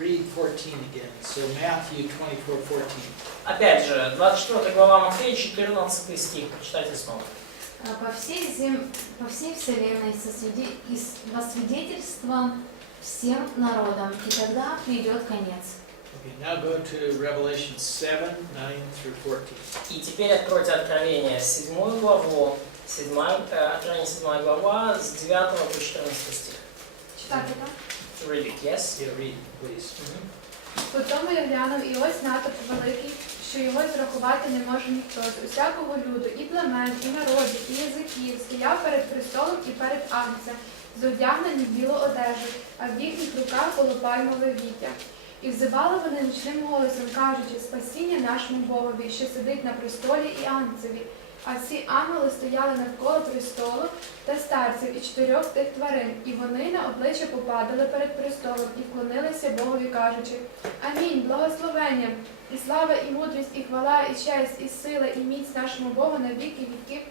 read 14 again. So Matthew 24:14. Опять же, 24 глава Матфея, 14 стих. Прочитайте снова. По всей вселенной во свидетельство всем народам, и тогда придет конец. Okay, now go to Revelation 7, 9 through 14. И теперь откройте Откровение 7 главу, Откровение 7 глава с 9 по 14 стих. Читати, так? Read it, yes? Yeah, read, please. Потому я глянув, і ось натовп великий, що його зрахувати не може ніхто, з усякого люду, і племен, і народів, і язиків, стояв перед престолом і перед Агнцем, зодягнені в білу одежу, а в їхніх руках було пальмове віття. І взивали вони гучним голосом, кажучи, спасіння нашому Богові, що сидить на престолі і Агнцеві. А всі ангели стояли навколо престолу та старців і 4 тих тварин, і вони на обличчя попадали перед престолом і вклонилися Богові, кажучи: Амінь, благословення, і слава, і мудрість, і хвала, і честь, і сила, і міць нашому Богу на віки віків.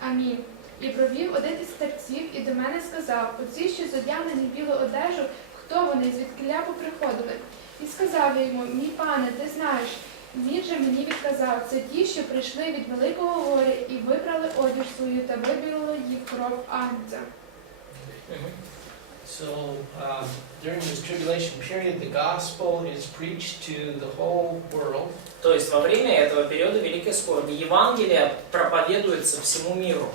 Амінь. І провів один із старців і до мене сказав: оці, що зодягнені в білу одежу, хто вони, звідкіля поприходили? І сказав я йому: мій пане, ти знаєш. Він же мені відказав: це ті, що прийшли від великого горя і вибрали одяг свою та вибілили їх кров Агнця. So during this tribulation period, the gospel is preached to the whole world. То есть во время этого периода Великой Скорби Евангелие проповедуется всему миру.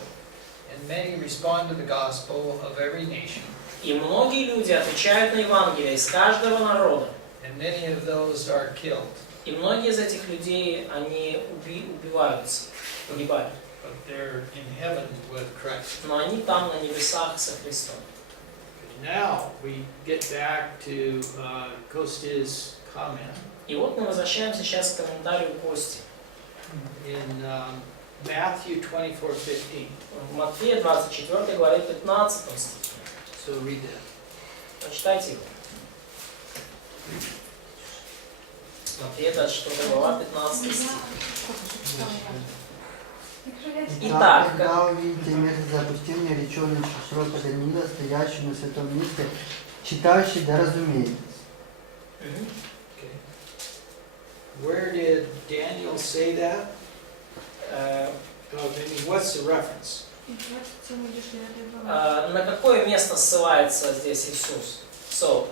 And many respond to the gospel of every nation. И многие люди отвечают на Евангелие из каждого народа. And many of those are killed. И многие из этих людей, они убиваются, погибают. But they're in heaven with Christ. Но они там на небесах со Христом. Now we get back to Kosti's comment. И вот мы возвращаемся сейчас к комментарию Кости. In Matthew 24:15. В Матфея 24 главе 15 стихе. So read that. Прочитайте его. Матфея 24 глава 15 стих. Итак, когда увидите место запустения, реченое пророка Даниила, стоящего на святом месте, читающий да разумеет. Okay. Where did Daniel say that? What's the reference? На какое место ссылается здесь Иисус? So,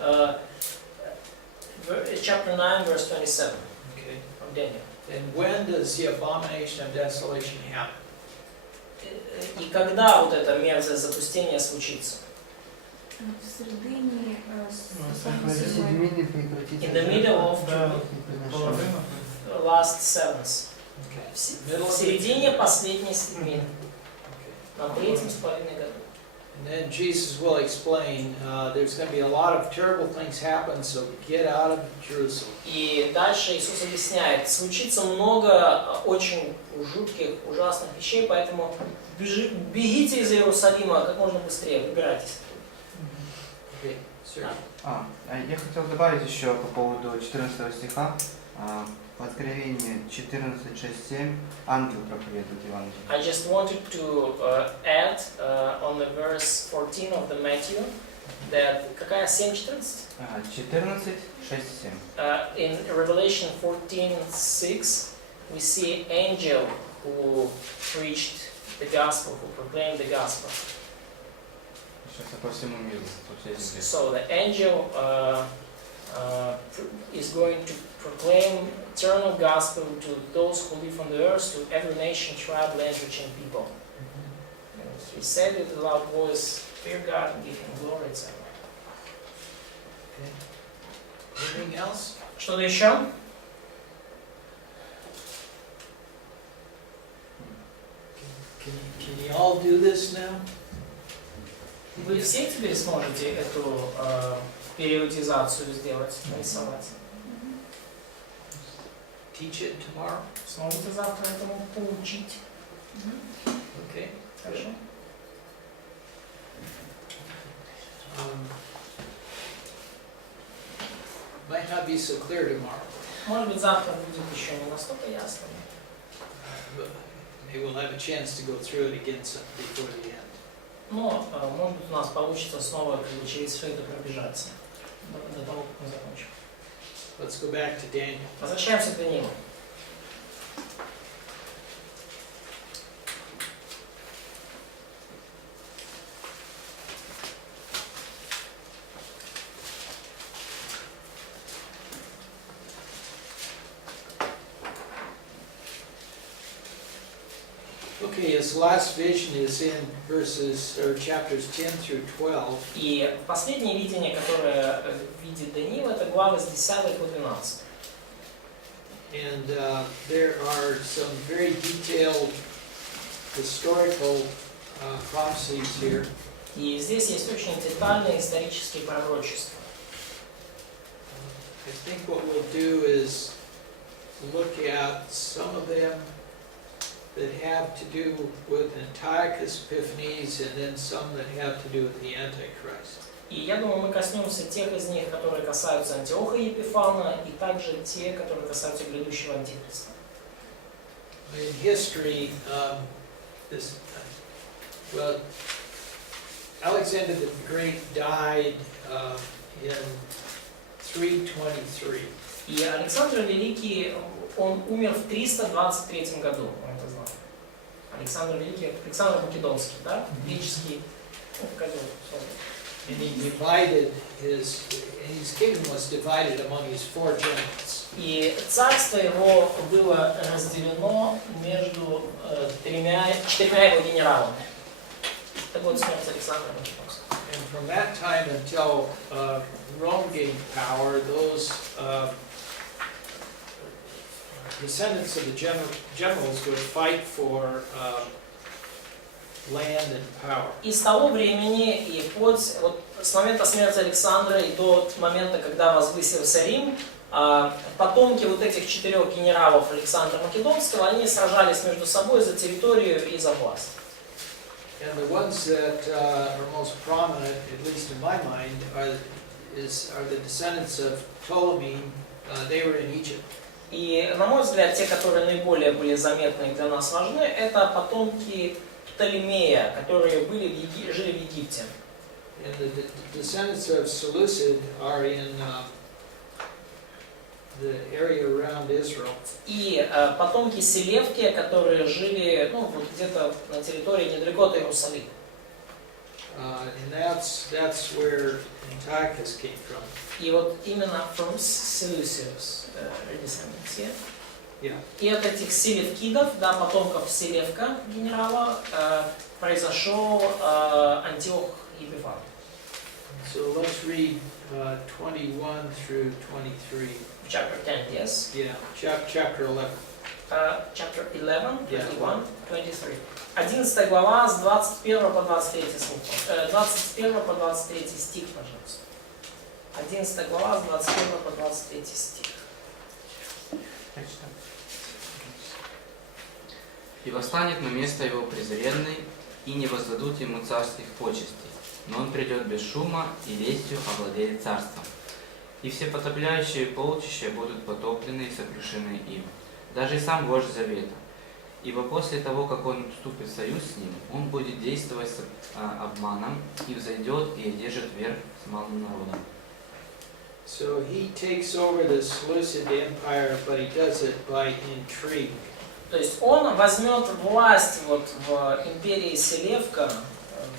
chapter 9, verse 27 Okay. of Daniel. And when does the abomination of desolation happen? И когда вот это мерзое запустение случится? В середине Седьмины прекратится. In the middle of the last sevens. Okay. В середине последней седмины. На 3,5 году. And then Jesus will explain there's going to be a lot of terrible things happen, so get out of Jerusalem. И дальше Иисус объясняет, случится много очень жутких, ужасных вещей, поэтому бегите из Иерусалима как можно быстрее, выбирайтесь. Okay, sir. Я хотел добавить еще по поводу 14 стиха. В Откровении 14:6-7 ангел проповедует Евангелие. I just wanted to add on the verse 14 of the Matthew that какая 7:14? 14:6-7. In Revelation 14:6 we see angel who preached the gospel, who proclaimed the gospel. Сейчас по всему миру, по всей земле. So the angel is going to proclaim eternal gospel to those who live on the earth, to every nation, tribe, language, and people. And he said with a loud voice, fear God and give him glory, etc. Okay. Anything else? Что-то еще? Can you all do this now? Вы все теперь сможете эту периодизацию сделать, нарисовать? Teach it tomorrow? Сможете завтра этому поучить? Okay. Хорошо. Might not be so clear tomorrow. Может быть, завтра будет еще не настолько ясно. But maybe we'll have a chance to go through it again before the end. Но, может быть, у нас получится снова через все это пробежаться до того, как мы закончим. let's go back to Daniel. Возвращаемся к Даниилу. Okay, his last vision is in chapters 10 through 12. И последнее видение, которое видит Даниил, это главы с 10 по 12. And there are some very detailed historical prophecies here. И здесь есть очень детальные исторические пророчества. I think what we'll do is look at some of them that have to do with Antiochus Epiphanes and then some that have to do with the Antichrist. И я думаю, мы коснемся тех из них, которые касаются Антиоха и Епифана, и также те, которые касаются грядущего Антихриста. In history, Alexander the Great died in 323. И Александр Великий, он умер в 323 году, он это знал. Александр Великий, Александр Македонский, да? Греческий, And he divided his kingdom was divided among his 4 generals. И царство его было разделено между 4 его генералами. Так вот, смерть Александра Македонского. And from that time until Rome gained power, those descendants of the generals would fight for land and power. И с того времени, и вот с момента смерти Александра и до момента, когда возвысился Рим, потомки вот этих 4 генералов Александра Македонского, они сражались между собой за территорию и за власть. And the ones that are most prominent, at least in my mind, are the descendants of Ptolemy. They were in Egypt. И, на мой взгляд, те, которые наиболее были заметны и для нас важны, это потомки Птолемея, которые жили в Египте. And the descendants of Seleucid are in the area around Israel. И потомки Селевки, которые жили, вот где-то на территории недалеко от Иерусалима. And that's where Antiochus came from. И вот именно from Seleucus descendants, yeah? Yeah. И от этих селевкидов, да, потомков Селевка, генерала, произошел Антиох Епифан. So let's read 21 through 23. Chapter 10, yes. Yeah, chapter 11. Chapter 11, Yeah. 21, 23. 11 глава с 21 по 23 стих. 21 по 23 стих, пожалуйста. 11 глава с 21 по 23 стих. «И восстанет на место его презренный, и не воздадут ему царских почестей, но он придет без шума, и лестью овладеет царством. И все потопляющие полчища будут потоплены и сокрушены им, даже и сам вождь завета. Ибо после того, как он вступит в союз с ним, он будет действовать с обманом, и взойдет и одержит верх с малым народом». So he takes over the Seleucid Empire, but he does it by intrigue. То есть он возьмет власть вот в империи Селевка,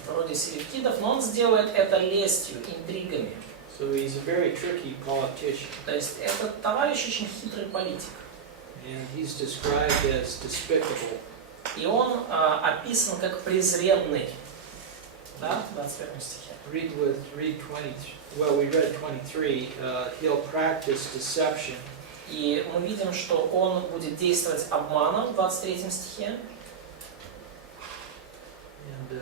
вроде селевкидов, но он сделает это лестью, интригами. So he's a very tricky politician. То есть этот товарищ очень хитрый политик. And he's described as despicable. И он описан как презренный. Да, в 21 стихе. Read 20. Well, we read 23. He'll practice deception. И мы видим, что он будет действовать обманом в 23 стихе. And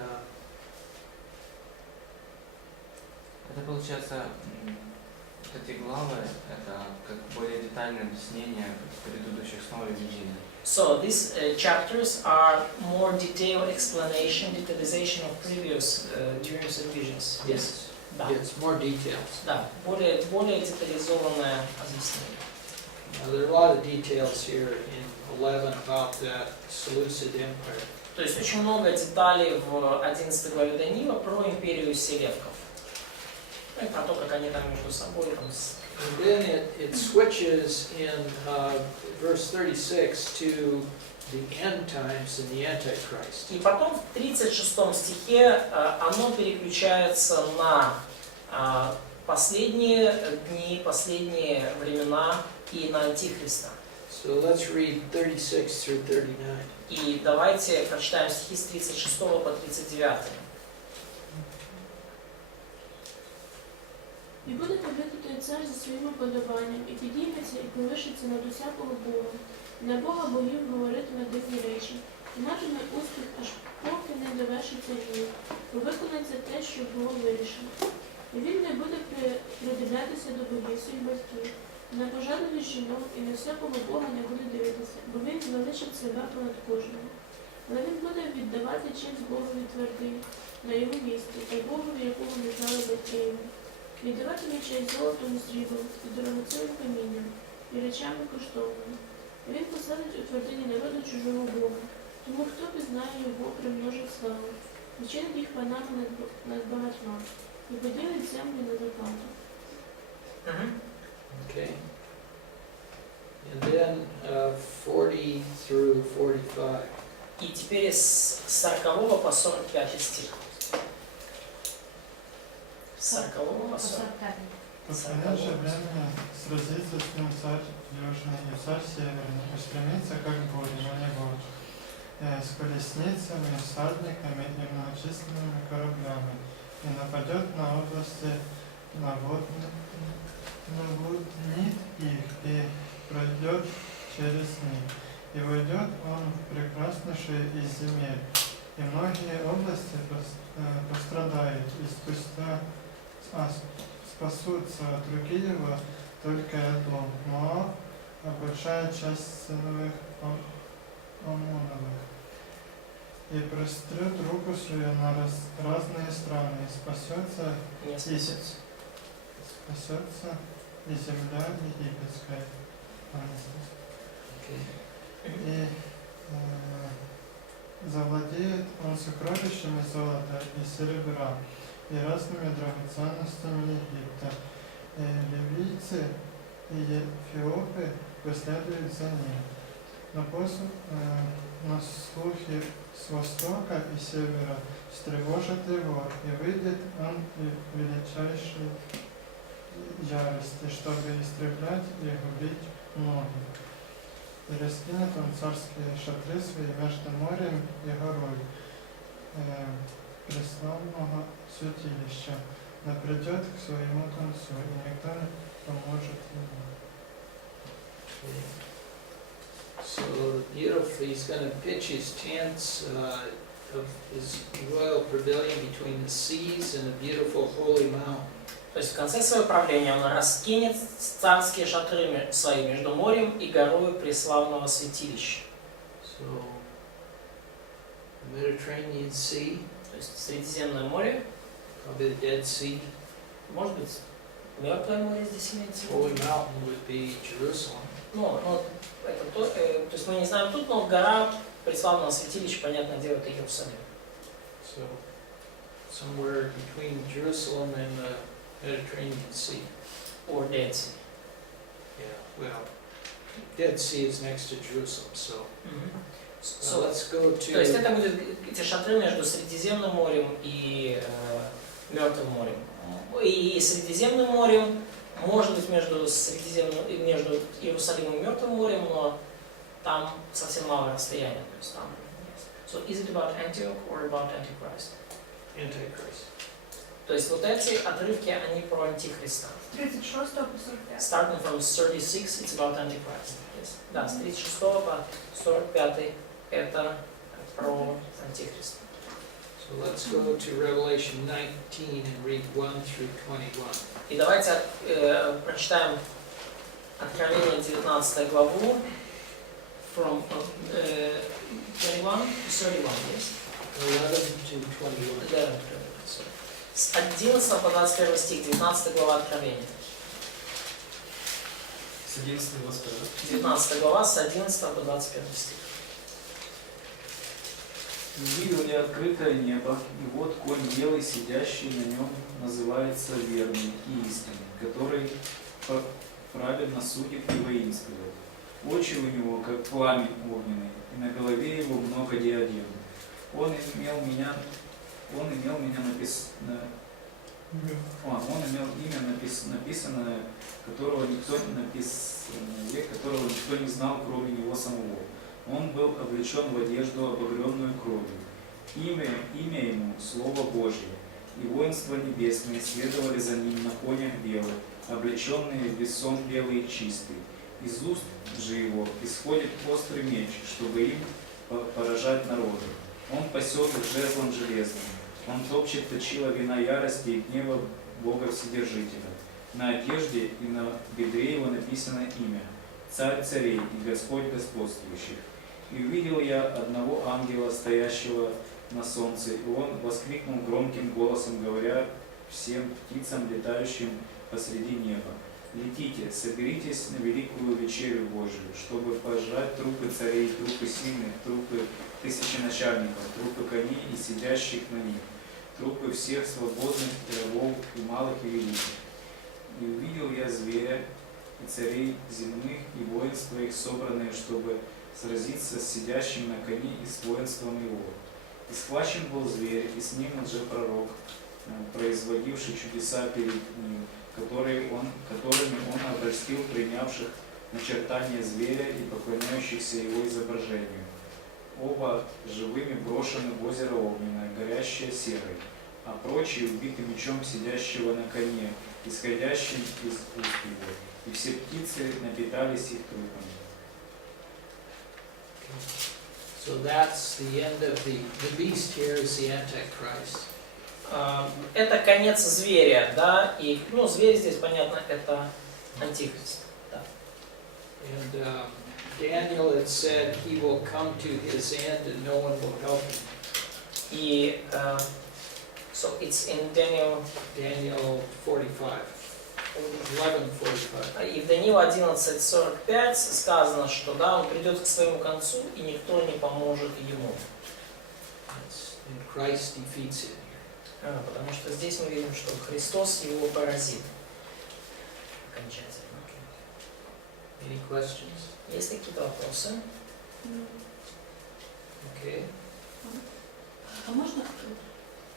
Это получается, вот эти главы, это как более детальное объяснение предыдущих снова видений. So these chapters are more detailed explanation, detailization of previous dreams and visions. yes, Да. yes, more details. Да, более детализованное объяснение. Now, there are a lot of details here in 11 about that Seleucid Empire. То есть очень много деталей в 11 главе Даниила про империю Селевков. Ну и про то, как они там между собой там And then it switches in verse 36 to the end times and the Antichrist. И потом в 36 стихе оно переключается на последние дни, последние времена и на Антихриста. So let's read 36 through 39. И давайте прочитаем стихи с 36 по 39. І буде побити той цар за своїм уподобанням, і підійметься, і повишиться над усякого Бога. На Бога богів говоритиме дивні речі, і матиме успіх, аж поки не довершиться гнів, бо виконається те, що було вирішено. І він не буде придивлятися до богів своїх батьків, на пожадливі жінок, і на всякого Бога не буде дивитися, бо він звеличить себе понад кожного. Але він буде віддавати честь Богові твердий на його місці, та й Богові, якого не знали батьки його. Віддаватиме честь золотом і сріблом, і дорогоцінним камінням, і речами коштовними. І він посадить у твердині народу чужого Бога. Тому хто пізнає його, примножить славу, і чинить їх панами над багатьма, і поділить землю на заплату. Okay. And then 40 through 45. И теперь с 40 по 45 стих. С 40 по 45. Последнее же время сразится с ним царь южный и царь северный, устремится как буря на него, с колесницами, всадниками и многочисленными кораблями, и нападет на области, наводнит их и пройдет через них. И войдет он в прекраснейшие из земель, и многие области пострадают, и спасутся от руки его только Эдом, Моав, а большая часть сыновых Амоновых. И прострет руку свою на разные страны, и спасется и земля египетская. И завладеет он сокровищами золота и серебра, и разными драгоценностями Египта. И ливийцы и эфиопы последуют за ним. На слухи с востока и севера встревожат его, и выйдет он в величайшей ярости, чтобы истреблять и губить многих. И раскинет он царские шатры свои между морем и горой преславного святилища, но придет к своему концу, и никто не поможет ему. So beautifully, he's going to pitch his tents of his royal pavilion between the seas and a beautiful holy mountain. То есть в конце своего правления он раскинет царские шатры свои между морем и горою преславного святилища. So, the Mediterranean Sea, То есть Средиземное море, probably the Dead Sea. может быть, Мертвое море здесь имеется. Holy mountain would be Jerusalem. Ну, это то есть мы не знаем тут, но гора преславного святилища, понятное дело, это Иерусалим. So, somewhere between Jerusalem and the Mediterranean Sea. Or Dead Sea. Yeah, well, Dead Sea is next to Jerusalem, so So, let's go то есть to... это будут эти шатры между Средиземным морем и Мертвым морем. И Средиземным морем, может быть, между Иерусалимом и Мертвым морем, но там совсем малое расстояние. То есть там, So is it about Antioch or about Antichrist? Antichrist. То есть вот эти отрывки, они про Антихриста. 36 по 45. Starting from 36, it's about Antichrist. Yes. Да, с 36 по 45 это про Антихриста. So let's go to Revelation 19 and read 1 through 21. И давайте прочитаем Откровение 19 главу from 21 to 31, yes? 11 to 21. 11, с 11 по 21 стих, 19 глава Откровения. С 11 до 21. 19 глава с 11 по 21 стих. Увидел я открытое небо, и вот конь белый, сидящий на нем, называется верный и истинный, который праведно судит и воинствует. Очи у него, как пламя огненный, и на голове его много диадем. Он имел имя написанное, которого никто не знал, кроме него самого. Он был облечен в одежду, обогренную кровью. Имя ему Слово Божье, и воинства небесные следовали за ним на конях белых, облеченные в весон белый и чистый. Из уст же его исходит острый меч, чтобы им поражать народы. Он пасет их жезлом железным. Он топчет точила вина ярости и гнева Бога Вседержителя. На одежде и на бедре его написано имя Царь царей и Господь господствующих. И увидел я одного ангела, стоящего на солнце, и он воскликнул громким голосом, говоря всем птицам, летающим посреди неба: летите, соберитесь на великую вечерю Божию, чтобы пожрать трупы царей, трупы сильных, трупы тысяченачальников, трупы коней и сидящих на них, трупы всех свободных и рабов, и малых, и великих. И увидел я зверя и царей земных, и воинства их, собранные, чтобы сразиться с сидящим на коне и с воинством его. И схвачен был зверь, и с ним лжепророк, производивший чудеса перед ним, которыми он обольстил принявших начертание зверя и поклоняющихся его изображению. Оба живыми брошены в озеро огненное, горящее серой, а прочие убиты мечом сидящего на коне, исходящим из уст его, и все птицы напитались их трупами. So that's the end of the beast here is the Antichrist. Это конец зверя, да, и, зверь здесь, понятно, это антихрист. Да. And Daniel had said he will come to his end and no one will help him. И, so it's in Daniel 45. 11:45. И в Даниила 11:45 сказано, что да, он придет к своему концу, и никто не поможет ему. And Christ defeats him. Потому что здесь мы видим, что Христос его поразит. Окончательно. Any questions? Есть какие-то вопросы? Okay. А можно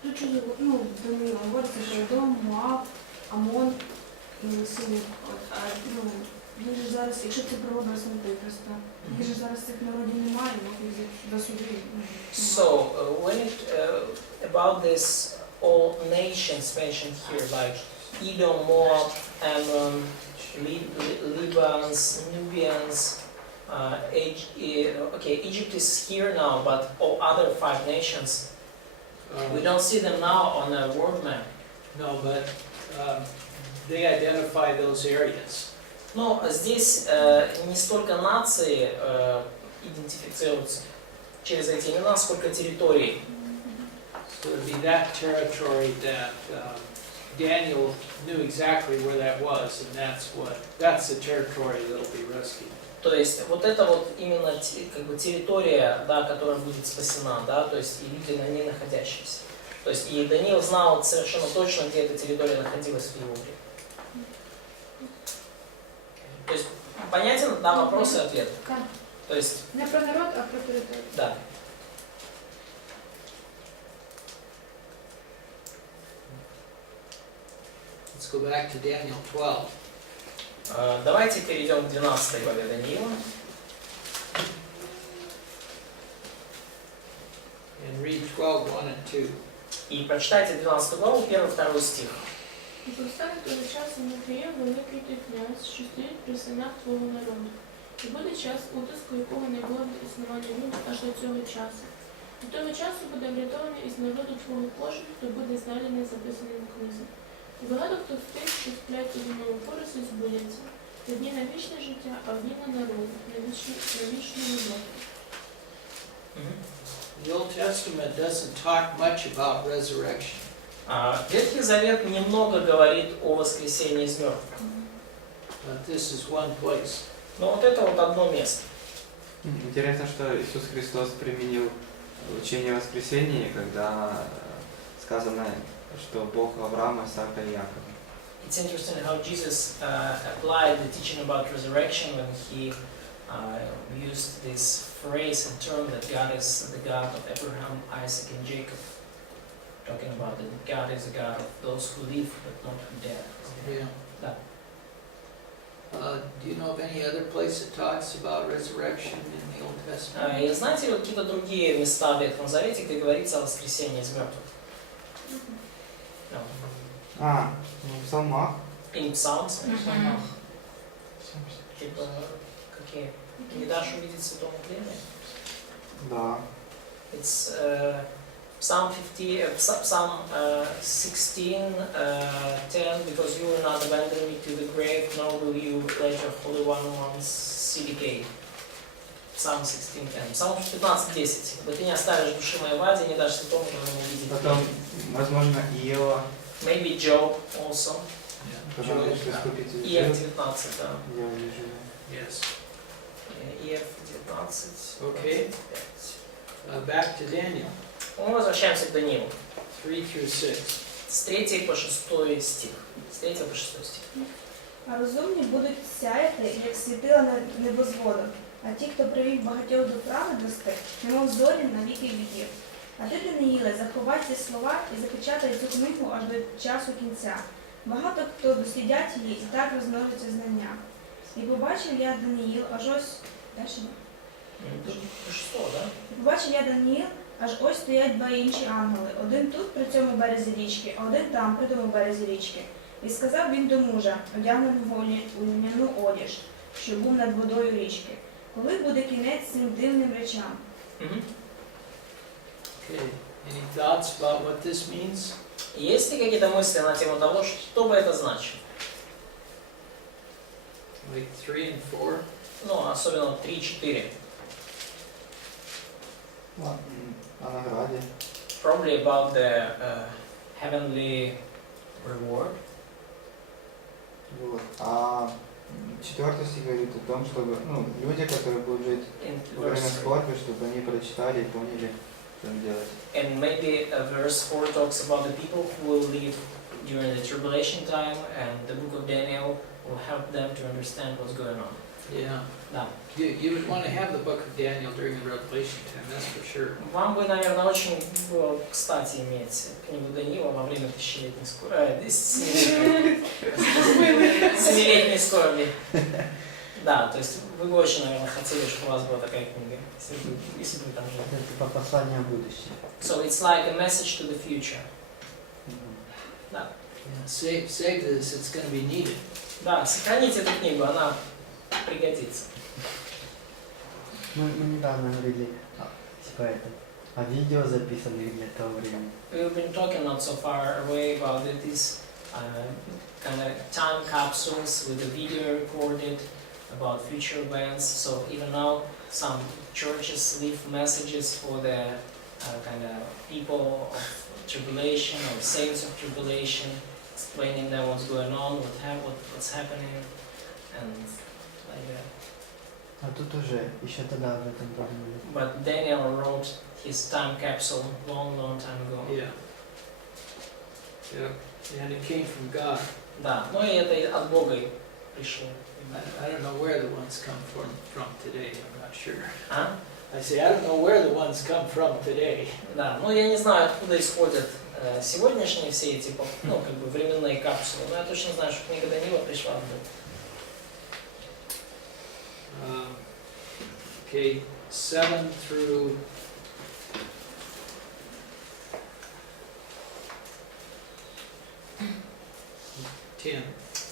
тут что Даниила говорится, что Дом, Моав, Амон і сини. Він же зараз, якщо це прообраз Антихриста, їх же зараз цих народів немає, їх засудили. So, about this all nations mentioned here, like Edom, Moab, Ammon, Libyans, Nubians, Egypt is here now, but all other 5 nations, we don't see them now on a world map. No, but they identify those areas. Но здесь не столько нации идентифицируются через эти имена, сколько территорий. So it would be that territory that Daniel knew exactly where that was, and that's the territory that'll be rescued. То есть вот это вот именно как бы территория, да, которая будет спасена, да, то есть и люди на ней находящиеся. То есть и Даниил знал совершенно точно, где эта территория находилась в его время. То есть понятен, да, вопрос и ответ. То есть не про народ, а про територію. Да. Let's go back to Daniel 12. Давайте перейдем к 12 главе Даниила. And read 12:1 and 2. И прочитайте 12 главу, 1-2 стих. І повстане того часу Михаїл, великий ти князь, що стоїть при синах твого народу. І буде час утиску, якого не було від існування люду аж до цього часу. До того часу буде врятований із народу твого кожен, хто буде знайдений записаний в книзі. І багато хто з тих, що сплять у земному поросі, збудяться. Одні на вічне життя, а одні на народу, на вічну любов. The Old Testament doesn't talk much about resurrection. Ветхий Завет немного говорит о воскресении из мертвых. But this is one place. Но вот это вот одно место. Интересно, что Иисус Христос применил учение воскресения, когда сказано, что Бог Авраама, Исаака и Якова. It's interesting how Jesus applied the teaching about resurrection when he used this phrase and term that God is the God of Abraham, Isaac, and Jacob. Talking about that God is the God of those who live but not who dead. Yeah. Да. Do you know of any other place that talks about resurrection in the Old Testament? И знаете ли какие-то другие места в Ветхом Завете, где говорится о воскресении из мертвых? No. В Псалмах. In Psalms, типа, какие? Не дашь увидеть святому племени? Да. It's Psalm 16, 10, because you will not abandon me to the grave, nor will you let your Holy One once see decay. Psalm 16, 10. Psalm 15, 10. Ибо ты не оставишь души моей в аде, не дашь святому племени увидеть. Потом, возможно, Иова. Maybe Job also. Когда он решил искупить из Иов жертв. 19, да. Я не живу. Yes. Иов 19. Okay. Back to Daniel. Мы возвращаемся к Даниилу. 3 through 6. С 3 по 6 стих. С 3 по 6 стих. А розумні будуть сяяти, як світила на небозводах, а ті, хто привів багатьох до правди достиг, немов зорі на віки віків. А ти, Даниїле, заховай ці слова і запечатай цю книгу аж до часу кінця. Багато хто дослідять її і так розмножиться знання. І побачив я Даниїл, аж ось... Дальше? Що, да? І побачив я Даниїл, аж ось стоять два інші ангели. Один тут, при цьому березі річки, а один там, при тому березі річки. І сказав він до мужа, одягненого у льняну одіж, що був над водою річки. Коли буде кінець цим дивним речам? Okay. Any thoughts about what this means? Есть ли какие-то мысли на тему того, что бы это значило? Like 3 and 4? Ну, особенно 3-4. О награде. Probably about the heavenly reward. Вот. А 4 стих говорит о том, чтобы люди, которые будут жить In во время verse 3. скорби, чтобы они прочитали и поняли, что им делать. And maybe verse 4 talks about the people who will live during the tribulation time, and the book of Daniel will help them to understand what's going on. Yeah. Да. You would want to have the book of Daniel during the Revelation time, that's for sure. Вам бы, наверное, очень было кстати иметь книгу Даниила во время тысячелетней скорби. Семилетней скорби. Да, то есть вы бы очень, наверное, хотели, чтобы у вас была такая книга, если бы вы там жили. Это типа послание о будущем. So it's like a message to the future. Да. Yeah, save this, it's going to be needed. Да, сохраните эту книгу, она пригодится. Мы недавно говорили, типа видео записанных для того времени. We've been talking not so far away about these kind of time capsules with the video recorded about future events. So even now, some churches leave messages for the kind of people of tribulation or saints of tribulation, explaining them what's going on, what's happening, and like that. А тут уже, еще тогда об этом говорили. But Daniel wrote his time capsule long time ago. Yeah. Yeah. And it came from God. Да, но и это от Бога пришло. I don't know where the ones come from today, I'm not sure. А? I say, I don't know where the ones come from today. Да, ну я не знаю, откуда исходят сегодняшние все эти, ну, как бы временные капсулы, но я точно знаю, что книга Даниила пришла оттуда. Okay, 7 through 10.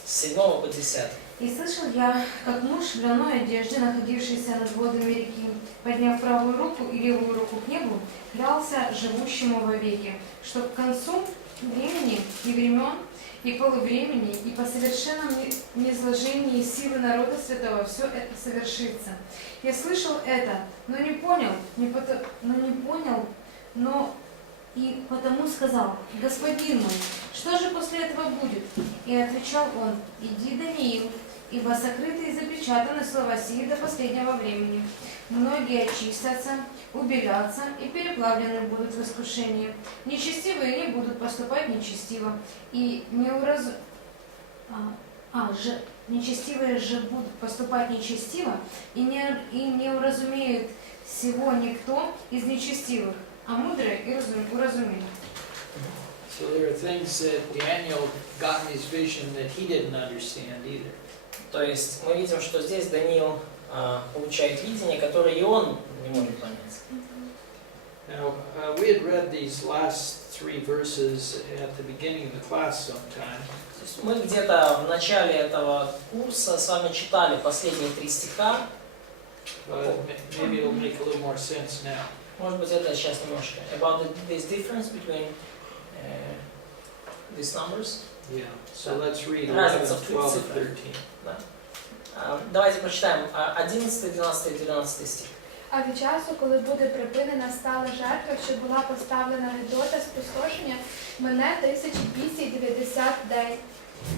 С 7 по 10. И слышал я, как муж в льняной одежде, находившийся над водами реки, подняв правую руку и левую руку к небу, клялся живущему вовеки, что к концу времени и времен, и полувремени, и по совершенном низложении силы народа святого все это совершится. Я слышал это, но не понял, и потому сказал: Господин мой, что же после этого будет? И отвечал он: Иди, Даниил, ибо сокрыты и запечатаны слова сии до последнего времени. многие очистятся, убелятся и переплавлены будут в искушении. Нечестивые не будут поступать нечестиво, и нечестивые же будут поступать нечестиво, и не уразумеет всего никто из нечестивых, а мудрые и уразумеют. So there are things that Daniel got in his vision that he didn't understand either. То есть мы видим, что здесь Даниил получает видение, которое и он не может понять. Now, we had read these last 3 verses at the beginning of the class sometime. То есть мы где-то в начале этого курса с вами читали последние 3 стиха. But maybe it'll make a little more sense now. Может быть, это сейчас немножко. About this difference between these numbers. Yeah. So let's read Разница 11, в 12, цифрах. 13. Да. Давайте прочитаем 11, 12 і 12 стих. А від часу, коли буде припинена стала жертва, що була поставлена гидота спустошення, мине 1290 день.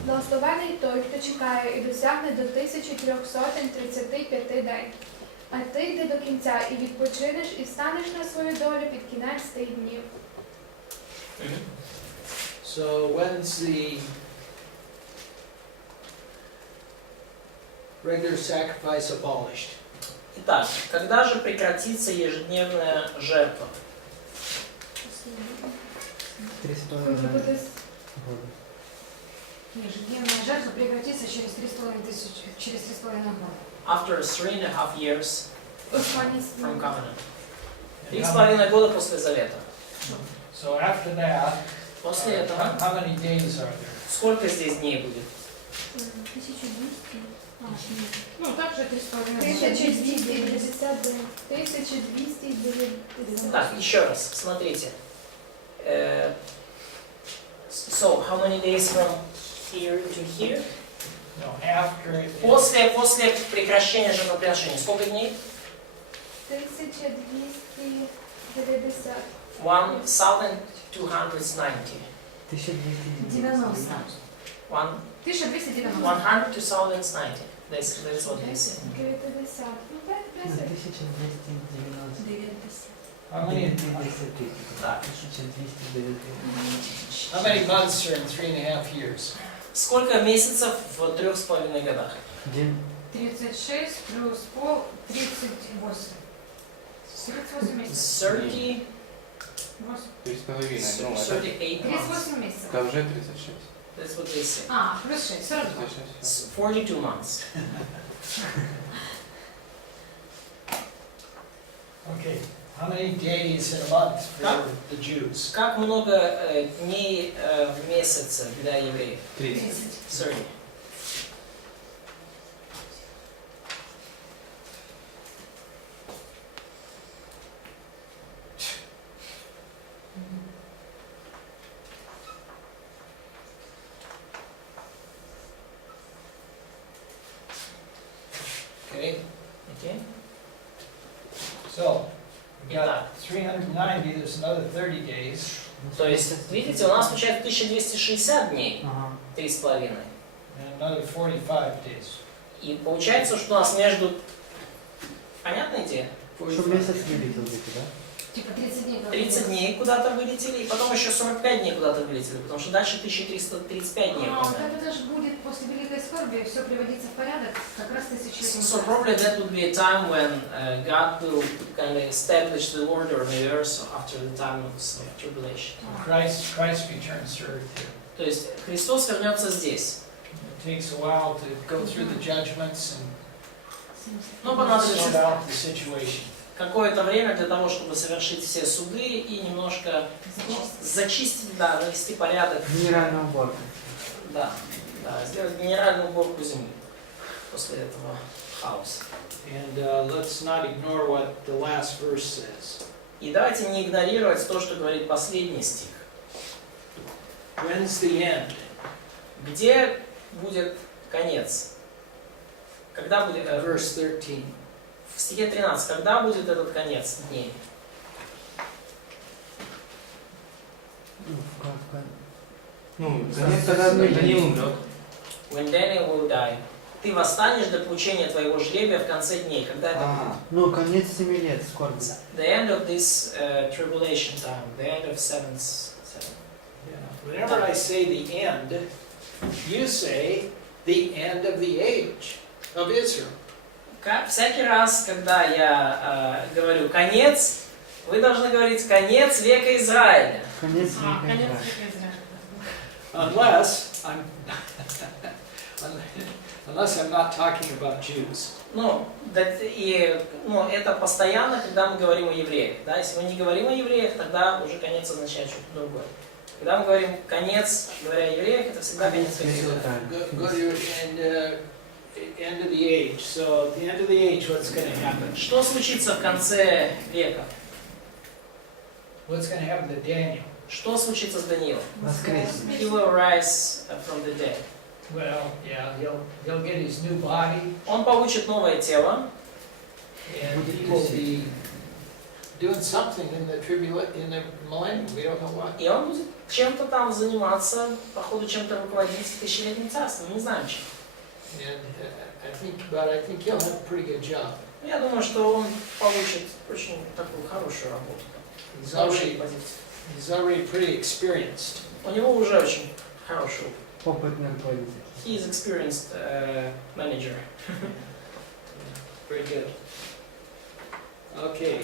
Благословений той, хто чекає і досягне до 1335 день. А ти йди до кінця і відпочинеш, і встанеш на свою долю під кінець тих днів. So when's the regular sacrifice abolished? Итак, когда же прекратится ежедневная жертва? 3,5 года. Ежедневная жертва прекратится через 3,5 года. After 3.5 years from covenant. And 3,5 года после завета. So after that, После этого how many days are there? сколько здесь дней будет? 1200. Ну, также 3,5 1290 день. 1290. Так, еще раз, смотрите. So, how many days from here to here? No, after. После прекращения жертвоприношения сколько дней? 1290. 1290. 90. 1290. 1290. That's what they say. 90. Ну, 10. 1290. How many, Так. 1290. how many months are in 3.5 years? Сколько месяцев в 3,5 годах? День. 36 плюс пол 38. 38 месяцев. 38 месяцев. Это уже 36. That's what they say. Плюс 6, 42. 42 months. Okay, how many days in a month for the Jews? Как много дней в месяце для евреев? 30. 30. Okay, Okay. so we got 390, there's another 30 days, То есть, видите, у нас получается 1260 дней, Ага. 3,5. and another 45 days. И получается, что у нас между... Понятная идея? Чтобы месяц вылетел где-то, да? Типа 30 дней. 30 дней куда-то вылетели, и потом еще 45 дней куда-то вылетели, потому что дальше 1335 дней. Это же будет после Великой Скорби все приводиться в порядок, как раз тысячелетним. So probably that would be a time when God will kind of establish the order of the earth after the time of tribulation. Christ returns to earth here. То есть Христос вернется здесь. It takes a while to go through the judgments and Но sort понадобится out the situation. какое-то время для того, чтобы совершить все суды и немножко зачистить, да, навести порядок. Генеральная уборка. Да, сделать генеральную уборку земли после этого хаоса. And let's not ignore what the last verse says. И давайте не игнорировать то, что говорит последний стих. When's the end? Где будет конец? Когда будет... Verse 13. В стихе 13. Когда будет этот конец дней? Ну, конец, когда Даниил умрет. When Daniel will die. ты восстанешь до получения твоего жребия в конце дней. Когда это будет? Ну, конец 7 лет, скоро. The end of this tribulation time, the end of seven. Yeah. Whenever I say the end, you say the end of the age of Israel. Всякий раз, когда я говорю конец, вы должны говорить конец века Израиля. Конец Конец века. века Unless I'm not talking about Jews. Ну, это постоянно, когда мы говорим о евреях. Да? Если мы не говорим о евреях, тогда уже конец означает что-то другое. Когда мы говорим конец, говоря о евреях, это всегда конец века. Go to end of the age. So at the end of the age, what's going to happen? Что случится в конце века? What's going to happen to Daniel? Что случится с Даниилом? Воскреснет. He will rise from the dead. Well, yeah, he'll get his new body, Он получит новое тело, and he will be doing something in the millennium. We don't know what. и он будет чем-то там заниматься, походу чем-то руководить в тысячелетнем царстве. Мы не знаем чем. And I think he'll have a pretty good job. Я думаю, что он получит очень такую хорошую работу. Хорошую позицию. He's already pretty experienced. У него уже очень хороший опыт. Опытный руководитель. He is experienced manager. Very good. Okay.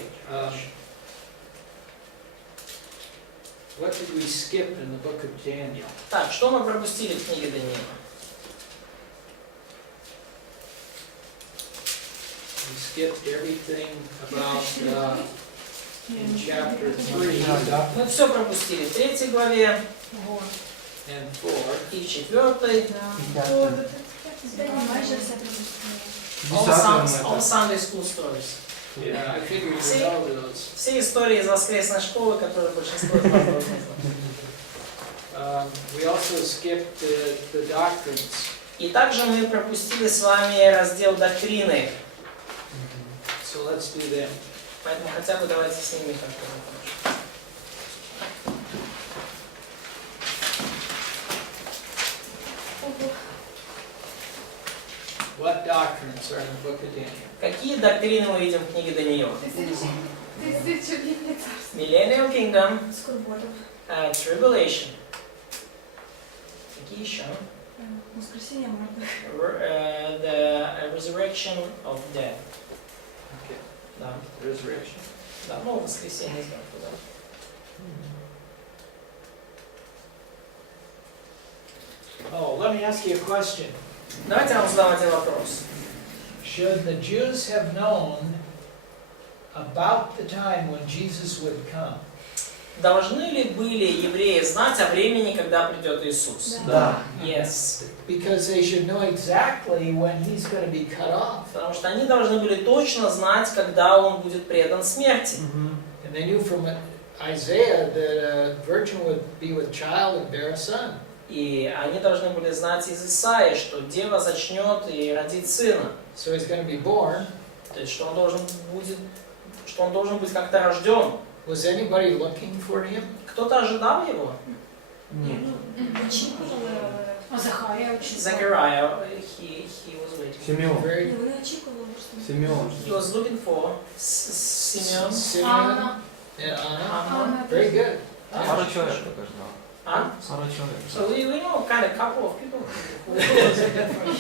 What did we skip in the book of Daniel? Так, что мы пропустили в книге Даниила? We skipped everything about in chapter 3 Мы все пропустили в 3 главе and 4. и в 4. All Sunday School Stories. Yeah, I figured you know those. Все истории из воскресной школы, которые большинство из вас должны знать. We also skipped the doctrines. И также мы пропустили с вами раздел доктрины. So let's do them. Поэтому хотя бы давайте с ними как-то. What doctrines are in the book of Daniel? Какие доктрины мы видим в книге Даниила? Тысячелетнее царство. Millennial Kingdom, Скорбота. Tribulation. Какие еще? Воскресение мертвых. The Resurrection of Dead. Okay. Да. Resurrection. Да, ну, воскресенье из мертвых, да. Oh, let me ask you a question. Давайте я вам задам один вопрос. Should the Jews have known about the time when Jesus would come? Должны ли были евреи знать о времени, когда придет Иисус? Да. Yes. Because they should know exactly when he's going to be cut off. Потому что они должны были точно знать, когда он будет предан смерти. And they knew from Isaiah that a virgin would be with child and bear a son. И они должны были знать из Исаии, что дева зачнет и родит сына. So he's going to be born. То есть, что он должен быть как-то рожден. Was anybody looking for him? Кто-то ожидал его? Нет. Захария очень. Zechariah, he was waiting. Симеон. Very Не очікували, що Симеон. He was looking for Simeon. Simeon and Anna. Very good. Пару человек только ждал. А? Пару человек. So we know kind of couple of people.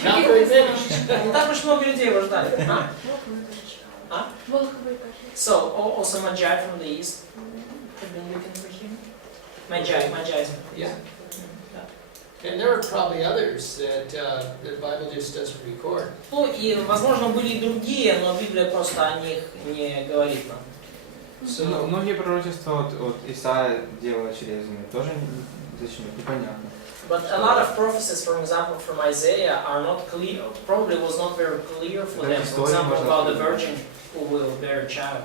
Not very many. Не так уж много людей его ждали. Волховий каже. So also Magi from the east have been looking for him. Magi. Yeah. And there are probably others that the Bible just doesn't record. Ну и, возможно, были и другие, но Библия просто о них не говорит нам. Ну, многие пророчества от Исаия дело через тоже зачнет, непонятно. But a lot of prophecies, for example, from Isaiah are not clear, probably was not very clear for them. For example, about the virgin who will bear a child.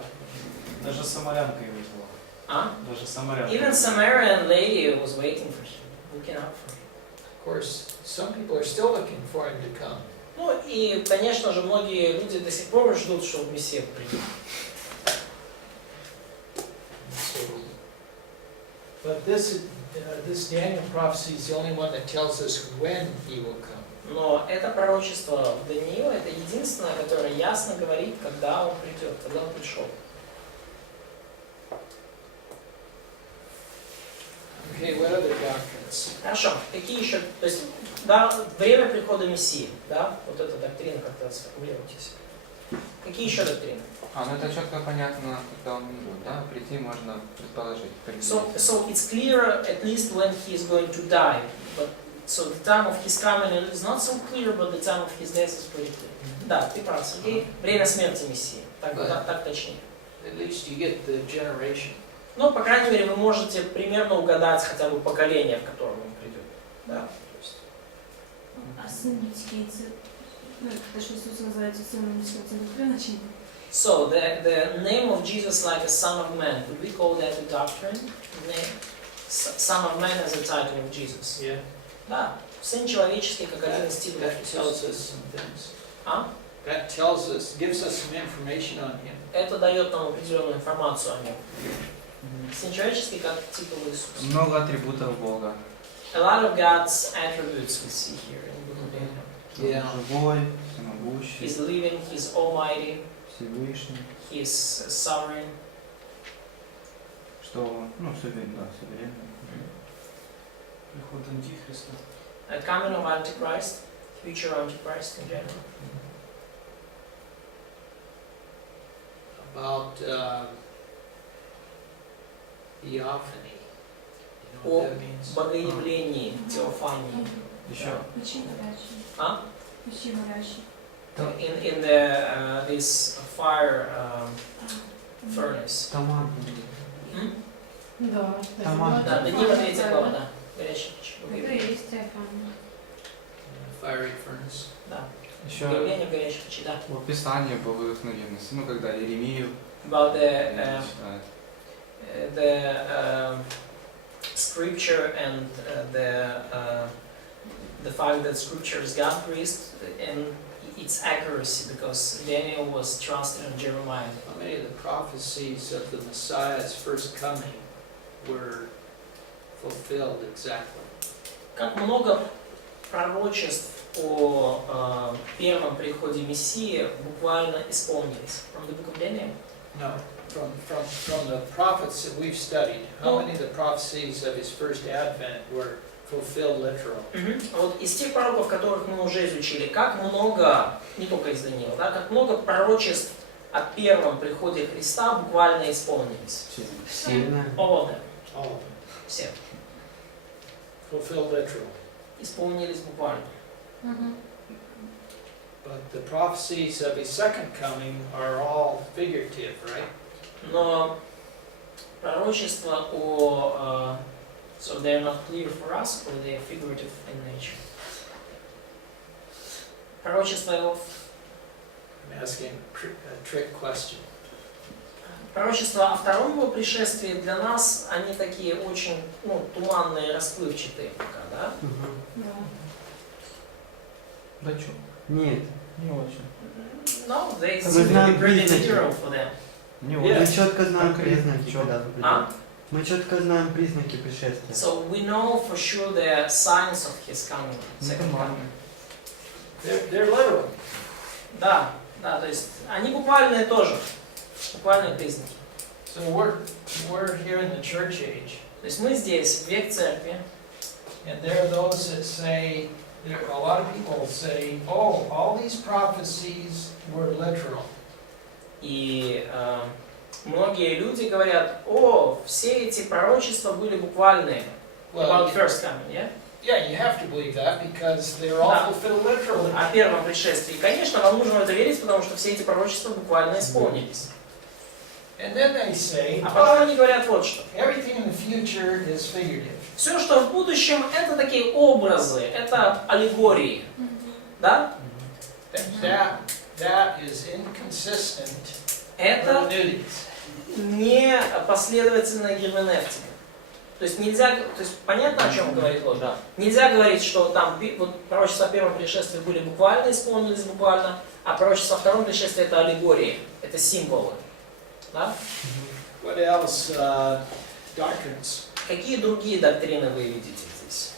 Даже самарянка его ждала. А? Даже самарянка. Even Samaritan lady was waiting for him, looking out for him. Of course, some people are still looking for him to come. Ну и, конечно же, многие люди до сих пор ждут, что Мессия придет. But this This Daniel prophecy is the only one that tells us when he will come. Но это пророчество Даниила, это единственное, которое ясно говорит, когда он придет, когда он пришел. Okay, what other doctrines? Хорошо, какие еще, то есть, да, время прихода Мессии, да, вот эта доктрина, как-то сформулируйтесь. Какие еще доктрины? Ну это четко понятно, когда он умрет, да? Прийти можно предположить. So it's clear at least when he is going to die, but so the time of his coming is not so clear, but the time of his death is pretty clear. Да, ты прав, Сергей. Время смерти Мессии, так точнее. At least you get the generation. Ну, по крайней мере, вы можете примерно угадать хотя бы поколение, в котором он придет. Да, то есть. А сын людський, це, ну, те, що Ісус називається сином людським, це доктрина чи ні? So the name of Jesus like a son of man, would we call that a doctrine? Son of man as a title of Jesus. Yeah. Да, сын человеческий, как один из титулов That tells us some things. А? That tells us, gives us some information on him. Это дает нам определенную информацию о нем. Сын человеческий как титул Иисуса. Много атрибутов Бога. A lot of God's attributes we see here in the book of Daniel. Yeah. Живой, всемогущий, He's living, He's almighty, Всевышний, He's sovereign. что, суверенный. Приход Антихриста. A coming of Antichrist, future Antichrist in general. About theophany. You know О what that means? богоявлении, теофании. Еще. Печі горячі. А? Печі горячі. In the this fire furnace. Томат. М? Да, Томат. Да, Даниила 3 глава, да. Горячий печь. Это и есть Теофания. Fiery furnace. Да. Еще Богоявление в горячей печи, да. в Писании по вдохновенности, когда Иеремию About читает. the scripture and the fact that scripture is God breathed and its accuracy, because Daniel was trusted on Jeremiah. How many of the prophecies of the Messiah's first coming were fulfilled exactly? Как много пророчеств о первом приходе Мессии буквально исполнились. From the book of Daniel? No, from the prophets that we've studied, how many of the prophecies of his first advent were fulfilled literally? Вот из тех пророков, которых мы уже изучили, как много, не только из Даниила, да, как много пророчеств о первом приходе Христа буквально исполнились. Сильно. All of them. All of them. Все. Fulfilled literally. Исполнились буквально. But the prophecies of his second coming are all figurative, right? Но пророчества о... so they're not clear for us, or they're figurative in nature. Пророчества его... I'm asking a trick question. Пророчества о втором его пришествии для нас, они такие очень, туманные, расплывчатые пока, да? Да чё? Нет. Не очень. No, they Мы seem to be знаем pretty признаки. literal for them. Не Мы очень. четко знаем Конкретно признаки, чё? когда придет. А? Мы четко знаем признаки пришествия. So we know for sure the signs of his coming, second coming. They're literal. Да, то есть они буквальные тоже, буквальные признаки. So we're here in the church age, То есть мы здесь, в век церкви, and there are those that say, a lot of people say, oh, all these prophecies were literal. и многие люди говорят, о, все эти пророчества были буквальные. About first coming, yeah? Yeah, you have to believe that because they're all Да. fulfilled literally. О первом пришествии. Конечно, вам нужно в это верить, потому что все эти пророчества буквально исполнились. And then they say, А потом они говорят вот что. everything in the future is figurative. Все, что в будущем, это такие образы, это аллегории. Да? That is inconsistent Это hermeneutics. не последовательная герменевтика. То есть нельзя, то есть понятно, о чем говорит Ллойд? Да. Нельзя говорить, что там вот пророчества о первом пришествии были буквально, исполнились буквально, а пророчества о втором пришествии это аллегории, это символы. Да? What else? Doctrines. Какие другие доктрины вы видите здесь?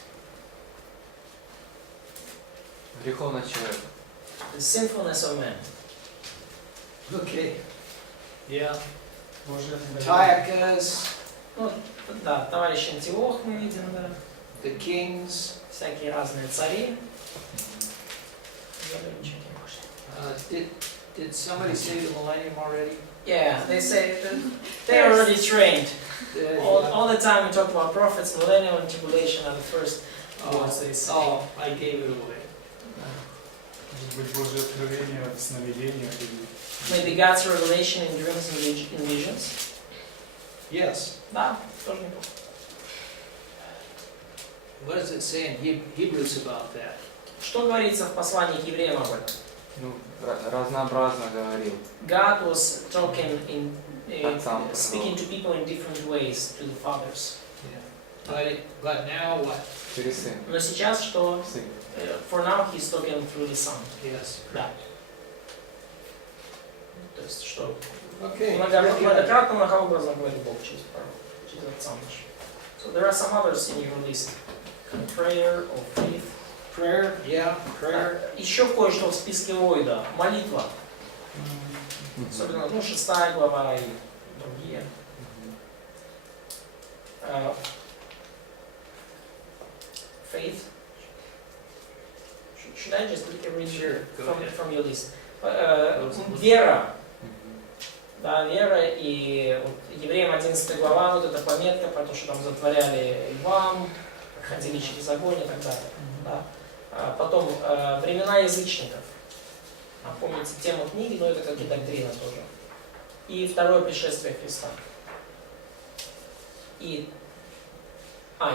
Греховность человека. The sinfulness of man. Okay. Yeah. Божье Antiochus, Ну, да, товарищ Антиох мы видим, да. the kings. Всякие разные цари. Did somebody say the millennium already? Yeah, they say that they're already trained. All the time we talk about prophets, millennium and tribulation are the first words they say. Oh, I gave it away. Может быть, Божье откровение в сновидениях или... Maybe God's revelation in dreams and in visions. Yes. Да, тоже неплохо. What does it say in Hebrews about that? Что говорится в послании к евреям об этом? Ну, разнообразно говорил. God was talking in, Отцам, speaking to people in different ways, to the fathers. But now what? Через сын. Но сейчас что? Сын. For now he's talking through the Son. Yes. Да. То есть что? Okay. Многократно, многообразно говорит Бог через пророка, через Отца нашего. So there are some others in your list. Prayer or faith. Prayer, yeah, prayer. Еще кое-что в списке Ллойда. Молитва. Особенно, 6 глава и другие. Faith. Should I just read from your list? Вера. Да, вера и вот, Евреям 11 глава, вот эта пометка про то, что там затворяли львам, ходили через огонь и так далее. Да. Потом времена язычников. Помните тему книги, но это как и доктрина тоже. И второе пришествие Христа. И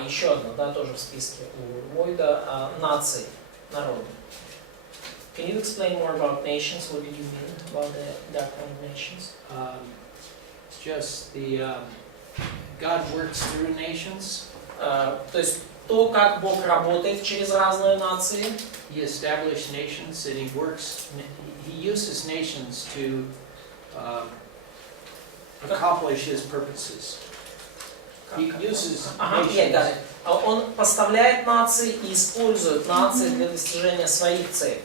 еще одно, да, тоже в списке у Ллойда, нации, народы. Can you explain more about nations? What did you mean about the doctrine of nations? Just the God works through nations. То есть то, как Бог работает через разные нации. He established nations and he works. He uses nations to accomplish his purposes. He uses nations. Он поставляет нации и использует нации для достижения своих целей.